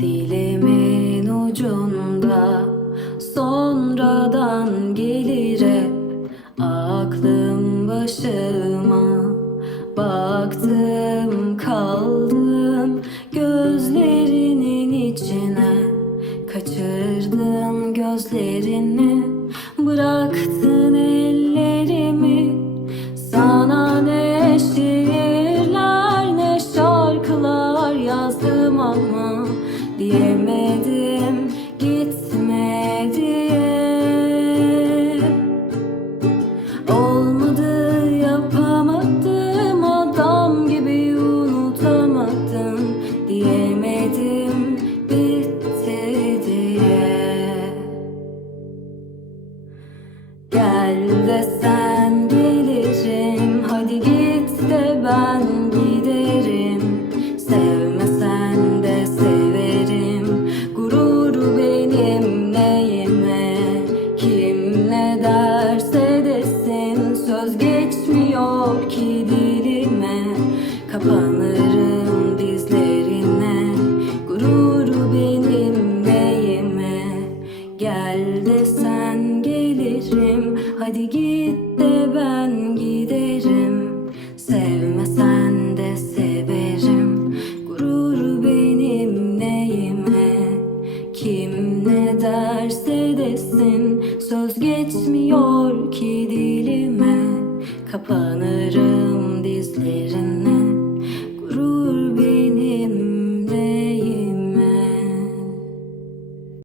Dilimin ucunda sonradan gelir hep. Aklım başıma baktım kaldım Gözlerinin içine. Kaçırdın gözlerini bıraktın Yemedim gitmedi Olmadı yapamadım adam gibi unutamadım. Diyemedim bitti Gel de sen geleceğim hadi git de ben Hadi git de ben giderim. Sevmesen de severim. Gururu benim neyime? Kim ne derse desin. Söz geçmiyor ki dilime. Kapanırım dizlerine